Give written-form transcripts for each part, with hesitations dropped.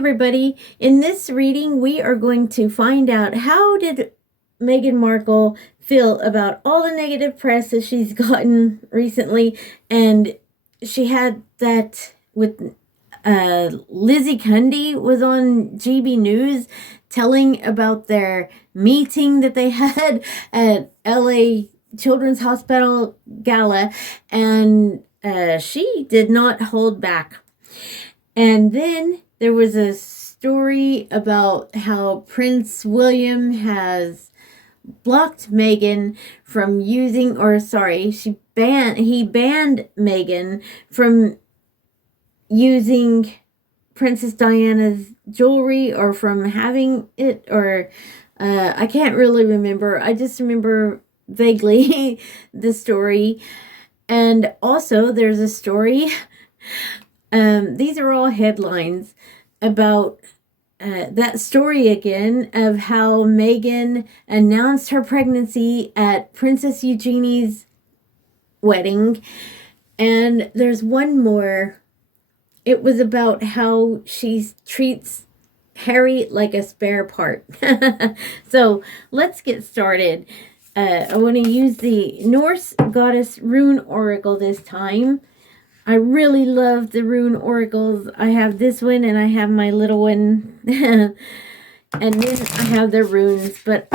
everybody. In this reading, we are going to find out how did Meghan Markle feel about all the negative press that she's gotten recently. And she had that with Lizzie Cundy was on GB News telling about their meeting that they had at LA Children's Hospital Gala. And she did not hold back. And then there was a story about how Prince William has blocked Meghan from using, he banned Meghan from using Princess Diana's jewelry or from having it, or I can't really remember. I just remember vaguely the story. And also there's a story. These are all headlines about that story again of how Meghan announced her pregnancy at Princess Eugenie's wedding. And there's one more. It was about how she treats Harry like a spare part. So let's get started. I want to use the Norse goddess Rune Oracle this time. I really love the Rune Oracles. I have this one and I have my little one. And then I have the runes, but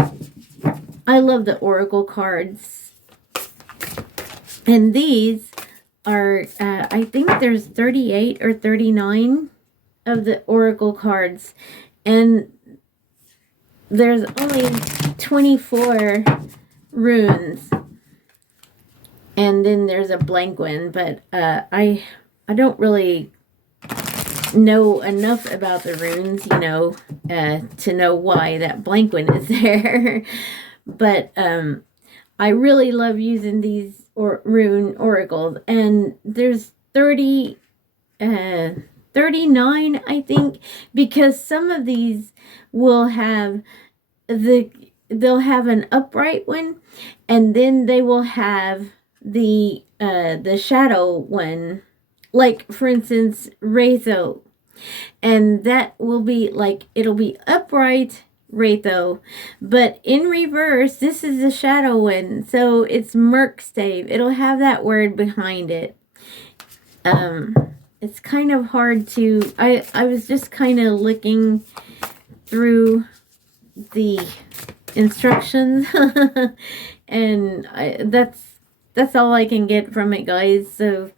I love the Oracle cards. And these are, I think there's 38 or 39 of the Oracle cards. And there's only 24 runes. And then there's a blank one, but I don't really know enough about the runes, to know why that blank one is there. But I really love using these rune oracles, and there's 39, I think, because some of these will have they'll have an upright one, and then they will have the shadow one, like for instance Ratho, and that will be like, it'll be upright Ratho, but in reverse this is the shadow one, so it's Merkstave. It'll have that word behind it. It's kind of hard to, I was just kind of looking through the instructions and that's all I can get from it, guys. So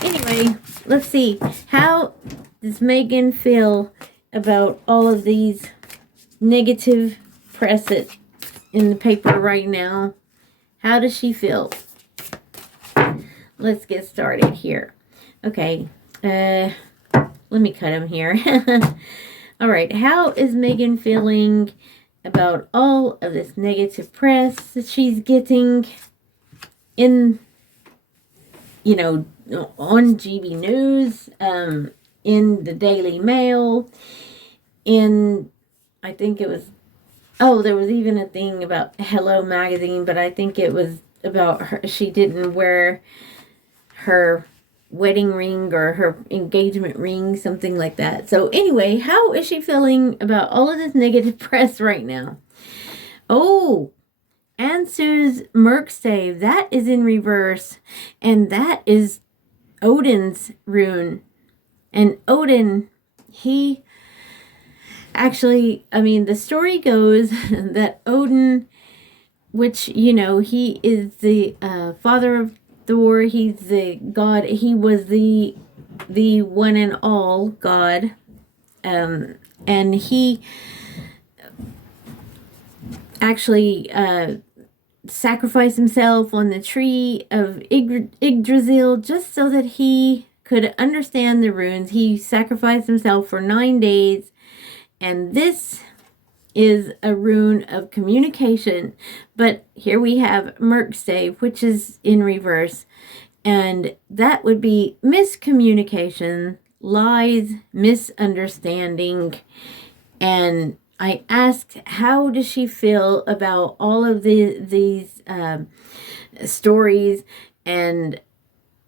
anyway, let's see. How does Meghan feel about all of these negative press that's in the paper right now? How does she feel? Let's get started here. Okay. Let me cut them here. All right. How is Meghan feeling about all of this negative press that she's getting in, on GB News, in the Daily Mail, I think it was, there was even a thing about Hello Magazine, but I think it was about her, she didn't wear her wedding ring or her engagement ring, something like that. So anyway, how is she feeling about all of this negative press right now? Oh, Ansu's Merkstave, that is in reverse, and that is Odin's rune. And Odin, he actually, the story goes that Odin, which, he is the father of Thor, he's the god, he was the one and all god, and he actually sacrificed himself on the tree of Yggdrasil just so that he could understand the runes. He sacrificed himself for 9 days, and this is a rune of communication. But here we have Merkstave, which is in reverse, and that would be miscommunication, lies, misunderstanding. And I asked, how does she feel about all of these stories? And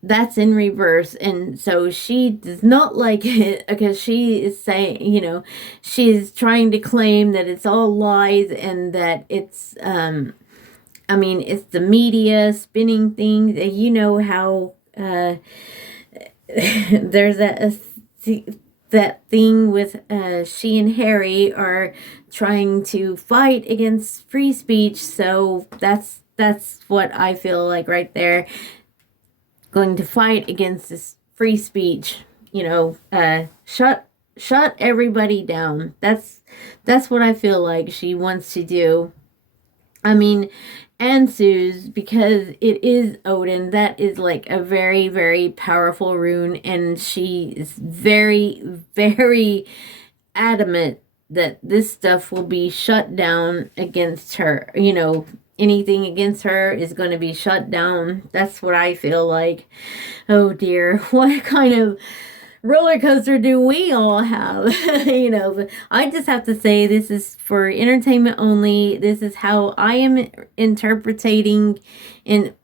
that's in reverse, and so she does not like it because she is saying, she's trying to claim that it's all lies and that it's I mean, it's the media spinning things. You know how there's that thing with she and Harry are trying to fight against free speech. So that's what I feel like right there, going to fight against this free speech. Shut everybody down. That's what I feel like she wants to do. I mean, and Sue's, because it is Odin, that is like a very, very powerful rune, and she is very, very adamant that this stuff will be shut down against her. Anything against her is going to be shut down. That's what I feel like. Oh dear, what kind of roller coaster do we all have? But I just have to say, this is for entertainment only. This is how I am interpreting in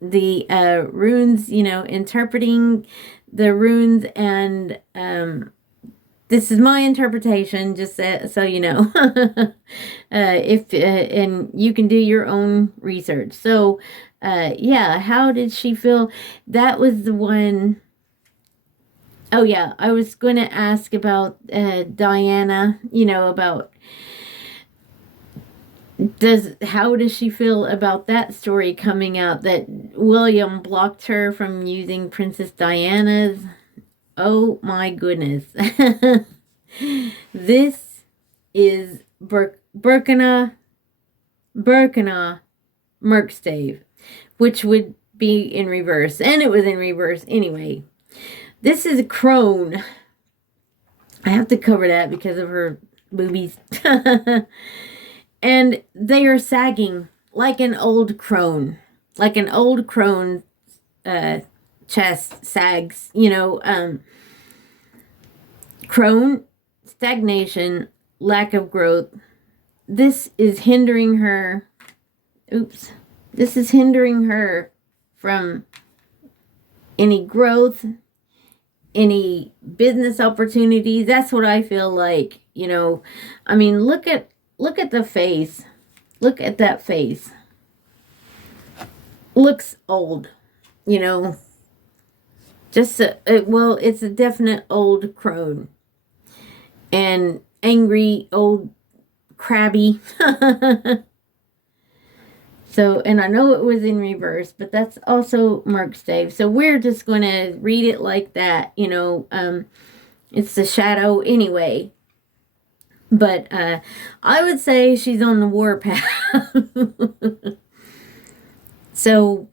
the runes, interpreting the runes, and this is my interpretation, just so you know. If and you can do your own research. So yeah, how did she feel? That was the one. Oh yeah, I was going to ask about Diana, about how does she feel about that story coming out, that William blocked her from using Princess Diana's? Oh my goodness. This is Birkenau Merkstave, which would be in reverse, and it was in reverse anyway. This is a crone. I have to cover that because of her boobies. And they are sagging like an old crone. Like an old crone chest sags. Crone, stagnation, lack of growth. This is hindering her. Oops. This is hindering her from any growth, any business opportunities. That's what I feel like. I mean, look at the face. Look at that face. Looks old. Just it's a definite old crone, and angry, old, crabby. So, and I know it was in reverse, but that's also Merkstave. So we're just going to read it like that. It's the shadow anyway. But I would say she's on the warpath. So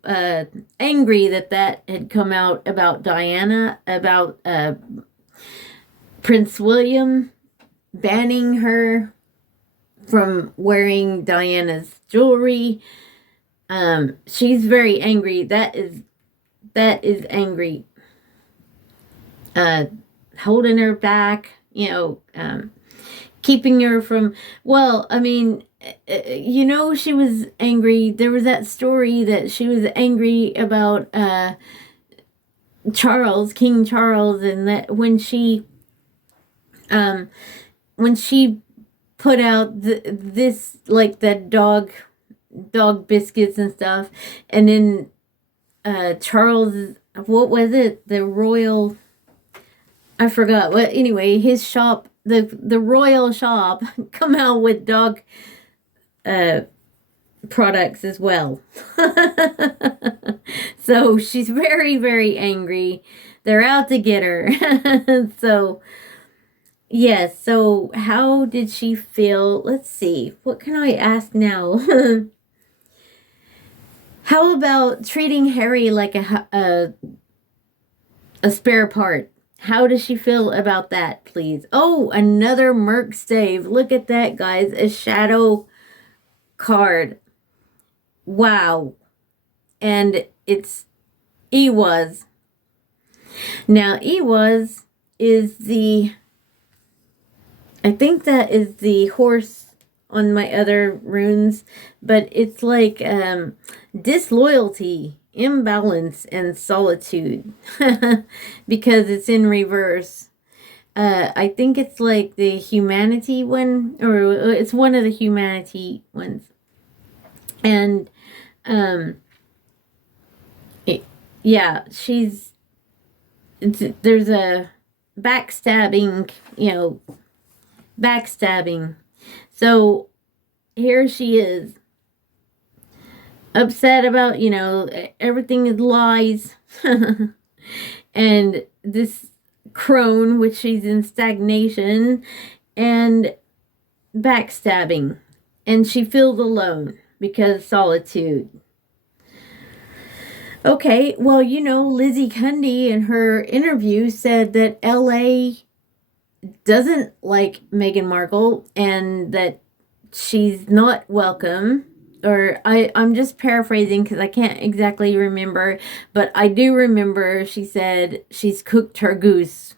angry that had come out about Diana, about Prince William banning her from wearing Diana's jewelry. She's very angry. That is angry. Holding her back, keeping her from, well, I mean, she was angry. There was that story that she was angry about King Charles, and that when she put out this, like, the dog biscuits and stuff, and then Charles, what was it, the royal, I forgot what, anyway, his shop, the royal shop come out with dog products as well. So she's very, very angry. They're out to get her. So yes, so how did she feel? Let's see, what can I ask now? How about treating Harry like a spare part? How does she feel about that, please? Oh, another Merkstave. Look at that, guys. A shadow card. Wow. And it's Ewaz. Now, Ewaz is I think that is the horse on my other runes, but it's like disloyalty. imbalance and solitude because it's in reverse. I think it's like the humanity one, or it's one of the humanity ones. And um it, yeah, there's a backstabbing, backstabbing. So here she is, upset about, everything is lies. And this crone, which she's in stagnation and backstabbing. And she feels alone because solitude. Okay, well, Lizzie Cundy in her interview said that LA doesn't like Meghan Markle and that she's not welcome. Or I'm just paraphrasing because I can't exactly remember, but I do remember she said she's cooked her goose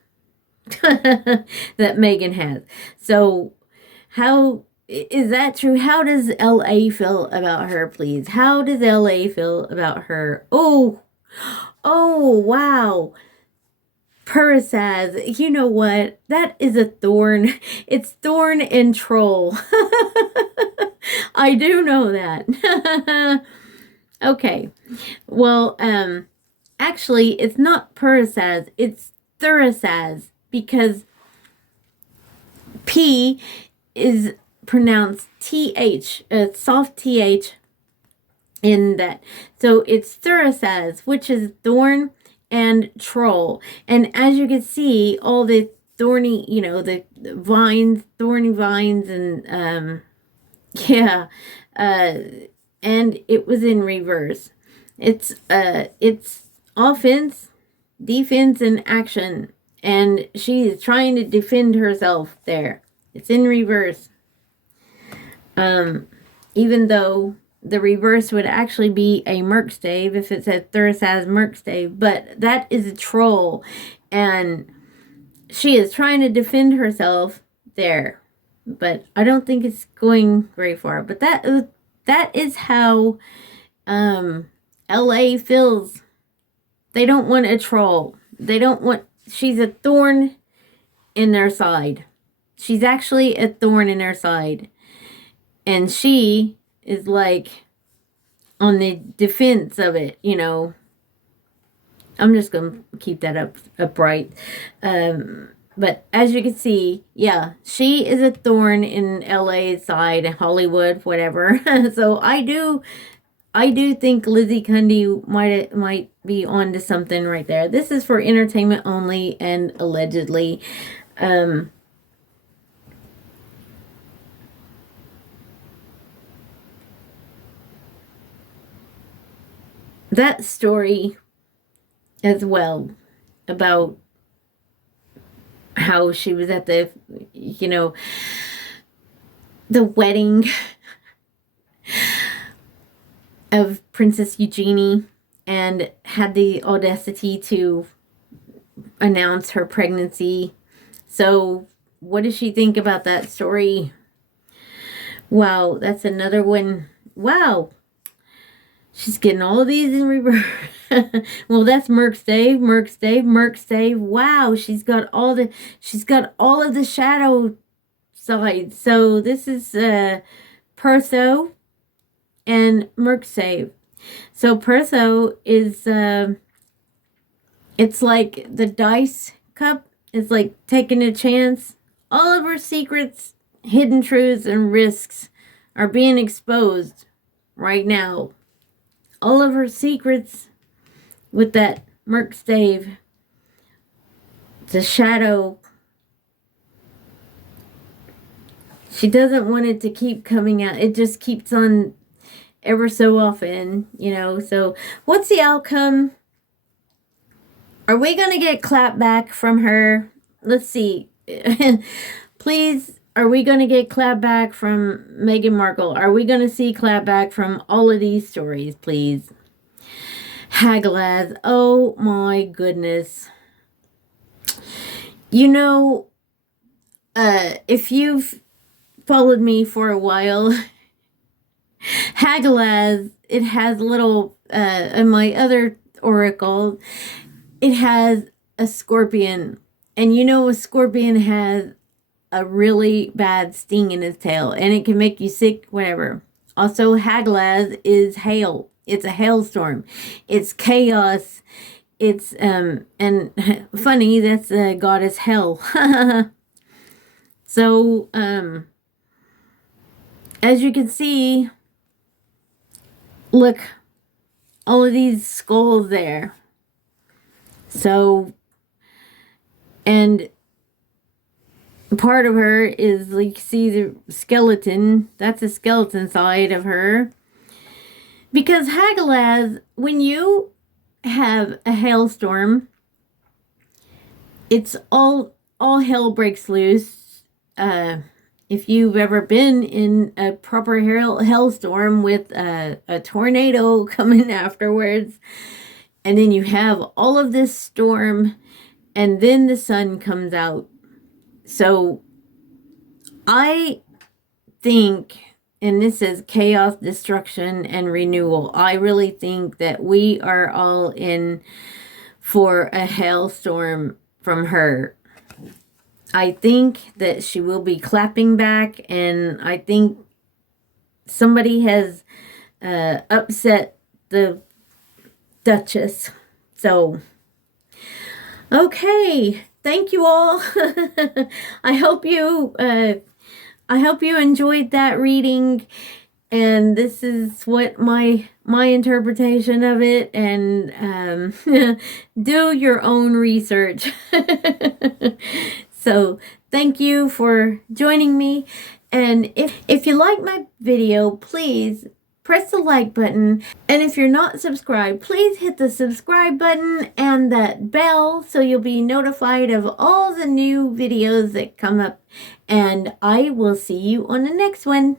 that Meghan has. So, how is that true? How does LA feel about her, please? How does LA feel about her? Oh, wow. Parasaz, you know what? That is a thorn. It's thorn and troll. I do know that. Okay. Well, actually, it's not Parasaz. It's Thurasaz because P is pronounced TH, a soft TH in that. So it's Thurasaz, which is thorn and troll. And as you can see, all the thorny, the vines, thorny vines, and yeah, and it was in reverse. It's offense, defense, and action, and she is trying to defend herself there. It's in reverse. Even though the reverse would actually be a Merkstave if it said Thursaz Merkstave, but that is a troll, and she is trying to defend herself there. But I don't think it's going very far. But that is how LA feels. They don't want a troll. They don't want. She's a thorn in their side. She's actually a thorn in their side, and she is like on the defense of it. I'm just gonna keep that upright. But as you can see, yeah, she is a thorn in LA's side, Hollywood, whatever. So I do think Lizzie Cundy might be onto something right there. This is for entertainment only and allegedly. That story as well about how she was at the wedding of Princess Eugenie and had the audacity to announce her pregnancy. So what does she think about that story? Wow, that's another one. Wow, she's getting all of these in reverse. Well, that's Merkstave. Wow, she's got all of the shadow sides. So this is Perso and Merkstave. So Perso is it's like the dice cup. It's like taking a chance. All of her secrets, hidden truths, and risks are being exposed right now. All of her secrets with that Merkstave, the shadow. She doesn't want it to keep coming out. It just keeps on ever so often, So what's the outcome? Are we going to get clapback from her? Let's see. Please, are we going to get clapback from Meghan Markle? Are we going to see clapback from all of these stories, please? Hagalaz. Oh my goodness. If you've followed me for a while, Hagalaz, it has little in my other oracle, it has a scorpion. And you know, a scorpion has a really bad sting in his tail, and it can make you sick, whatever. Also, Hagalaz is hail. It's a hailstorm. It's chaos. It's, and funny, that's the goddess Hell. So, as you can see, look, all of these skulls there. So, and part of her is, like, see the skeleton. That's the skeleton side of her. Because Hagalaz, when you have a hailstorm, it's all hell breaks loose. If you've ever been in a proper hailstorm with a tornado coming afterwards, and then you have all of this storm, and then the sun comes out. So I think, and this is chaos, destruction, and renewal, I really think that we are all in for a hailstorm from her. I think that she will be clapping back, and I think somebody has upset the Duchess. So, okay, thank you all. I hope you enjoyed that reading, and this is what my interpretation of it, and do your own research. So thank you for joining me, and if you like my video, please press the like button, and if you're not subscribed, please hit the subscribe button and that bell so you'll be notified of all the new videos that come up, and I will see you on the next one.